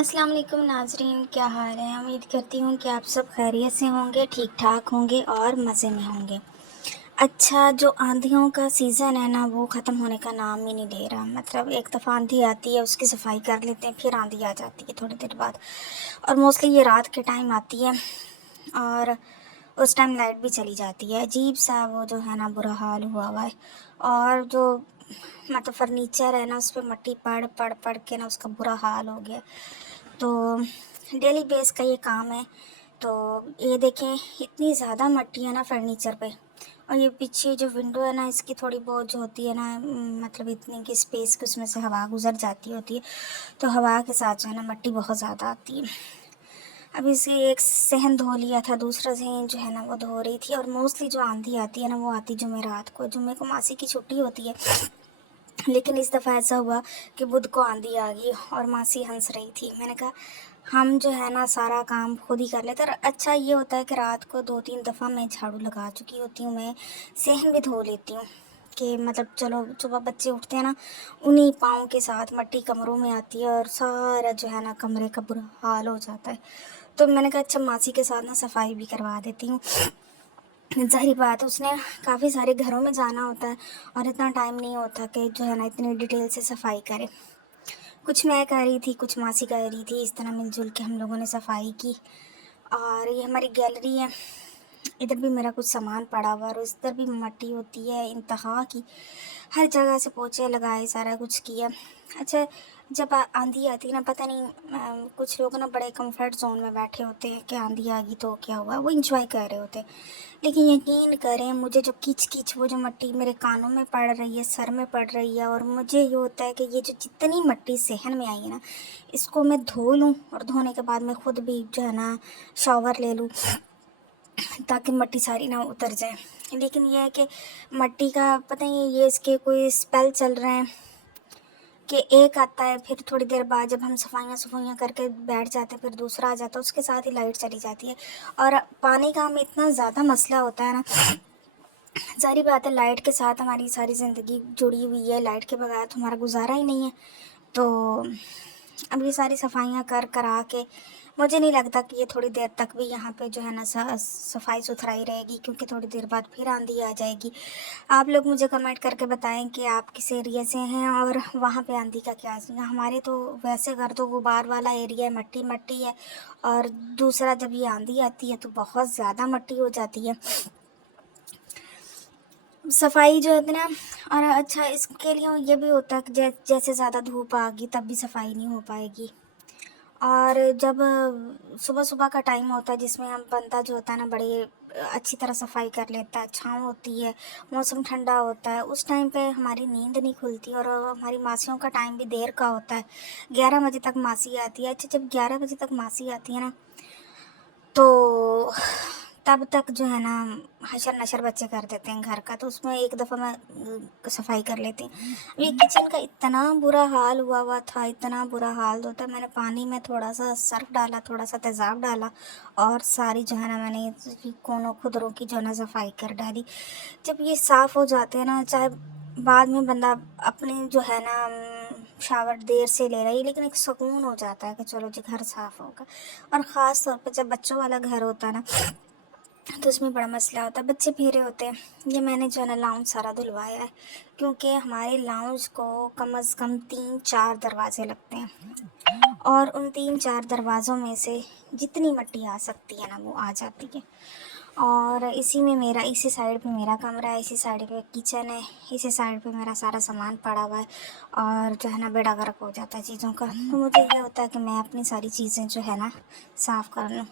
अस्सलाम वालेकुम नाज़रीन, क्या हाल है। उम्मीद करती हूँ कि आप सब खैरियत से होंगे, ठीक ठाक होंगे और मज़े में होंगे। अच्छा, जो आंधियों का सीज़न है ना, वो ख़त्म होने का नाम ही नहीं ले रहा। मतलब एक दफ़ा आंधी आती है, उसकी सफाई कर लेते हैं, फिर आंधी आ जाती है थोड़ी देर बाद। और मोस्टली ये रात के टाइम आती है और उस टाइम लाइट भी चली जाती है। अजीब सा वो जो है ना बुरा हाल हुआ हुआ है। और जो मतलब फर्नीचर है ना, उस पे मट्टी पड़ पड़ पड़ के ना उसका बुरा हाल हो गया। तो डेली बेस का ये काम है। तो ये देखें, इतनी ज़्यादा मट्टी है ना फर्नीचर पे। और ये पीछे जो विंडो है ना, इसकी थोड़ी बहुत जो होती है ना, मतलब इतनी की स्पेस कि उसमें से हवा गुजर जाती होती है। तो हवा के साथ जो है ना मट्टी बहुत ज़्यादा आती है। अब इसे एक सहन धो लिया था, दूसरा सहन जो है ना वो धो रही थी। और मोस्टली जो आंधी आती है ना, वो आती जुमेरात को। जुम्मे को मासी की छुट्टी होती है, लेकिन इस दफ़ा ऐसा हुआ कि बुध को आंधी आ गई और मासी हंस रही थी। मैंने कहा हम जो है ना सारा काम खुद ही कर लेते। और अच्छा ये होता है कि रात को 2-3 दफ़ा मैं झाड़ू लगा चुकी होती हूँ, मैं सहन भी धो लेती हूँ कि मतलब चलो सुबह बच्चे उठते हैं ना, उन्हीं पाँव के साथ मट्टी कमरों में आती है और सारा जो है ना कमरे का बुरा हाल हो जाता है। तो मैंने कहा अच्छा मासी के साथ ना सफाई भी करवा देती हूँ। ज़ाहिर बात है, उसने काफ़ी सारे घरों में जाना होता है और इतना टाइम नहीं होता कि जो है ना इतनी डिटेल से सफाई करे। कुछ मैं कर रही थी, कुछ मासी कर रही थी, इस तरह मिलजुल के हम लोगों ने सफाई की। और ये हमारी गैलरी है, इधर भी मेरा कुछ सामान पड़ा हुआ और इधर भी मट्टी होती है इंतहा की। हर जगह से पोछे लगाए, सारा कुछ किया। अच्छा, जब आंधी आती है ना, पता नहीं कुछ लोग ना बड़े कंफर्ट जोन में बैठे होते हैं कि आंधी आ गई तो क्या हुआ, वो इंजॉय कर रहे होते हैं। लेकिन यकीन करें, मुझे जो किच किच वो जो मट्टी मेरे कानों में पड़ रही है, सर में पड़ रही है, और मुझे ये होता है कि ये जो जितनी मट्टी सहन में आई है ना, इसको मैं धो लूँ और धोने के बाद मैं खुद भी जो है ना शावर ले लूँ ताकि मट्टी सारी ना उतर जाए। लेकिन ये है कि मट्टी का पता नहीं ये इसके कोई स्पेल चल रहे हैं कि एक आता है, फिर थोड़ी देर बाद जब हम सफाइयाँ करके बैठ जाते हैं, फिर दूसरा आ जाता है, उसके साथ ही लाइट चली जाती है। और पानी का हमें इतना ज़्यादा मसला होता है ना, ज़ाहिर बात है लाइट के साथ हमारी सारी ज़िंदगी जुड़ी हुई है, लाइट के बगैर तो हमारा गुजारा ही नहीं है। तो अब ये सारी सफाइयाँ कर करा के मुझे नहीं लगता कि ये थोड़ी देर तक भी यहाँ पे जो है ना सफाई सुथराई रहेगी, क्योंकि थोड़ी देर बाद फिर आंधी आ जाएगी। आप लोग मुझे कमेंट करके बताएं कि आप किस एरिया से हैं और वहाँ पे आंधी का क्या सीन है। हमारे तो वैसे घर तो गुबार वाला एरिया है, मट्टी मट्टी है। और दूसरा जब ये आंधी आती है तो बहुत ज़्यादा मट्टी हो जाती है। सफाई जो है ना, और अच्छा इसके लिए ये भी होता है कि जैसे ज़्यादा धूप आ गई तब भी सफाई नहीं हो पाएगी। और जब सुबह सुबह का टाइम होता है जिसमें हम बंदा जो होता है ना बड़ी अच्छी तरह सफाई कर लेता है, छाँव होती है, मौसम ठंडा होता है, उस टाइम पे हमारी नींद नहीं खुलती। और हमारी मासियों का टाइम भी देर का होता है, 11 बजे तक मासी आती है। अच्छा, जब 11 बजे तक मासी आती है ना, तो तब तक जो है ना हशर नशर बच्चे कर देते हैं घर का। तो उसमें एक दफ़ा मैं सफाई कर लेती हूँ। ये किचन का इतना बुरा हाल हुआ हुआ था, इतना बुरा हाल होता है। मैंने पानी में थोड़ा सा सर्फ डाला, थोड़ा सा तेज़ाब डाला और सारी जो है ना मैंने इसकी कोनों खुदरों की जो है ना सफाई कर डाली। जब ये साफ़ हो जाते हैं ना, चाहे बाद में बंदा अपनी जो है ना शावर देर से ले रही, लेकिन एक सुकून हो जाता है कि चलो जी घर साफ़ होगा। और ख़ास तौर पे जब बच्चों वाला घर होता है ना, तो उसमें बड़ा मसला होता है, बच्चे फेरे होते हैं। ये मैंने जो है ना लाउंज सारा धुलवाया है, क्योंकि हमारे लाउंज को कम अज़ कम 3-4 दरवाजे लगते हैं और उन 3-4 दरवाज़ों में से जितनी मट्टी आ सकती है ना वो आ जाती है। और इसी साइड पे मेरा कमरा है, इसी साइड पे किचन है, इसी साइड पे मेरा सारा सामान पड़ा हुआ है। और जो है ना बेड़ा गर्क हो जाता है चीज़ों का। तो मुझे ये होता है कि मैं अपनी सारी चीज़ें जो है ना साफ़ कर लूँ।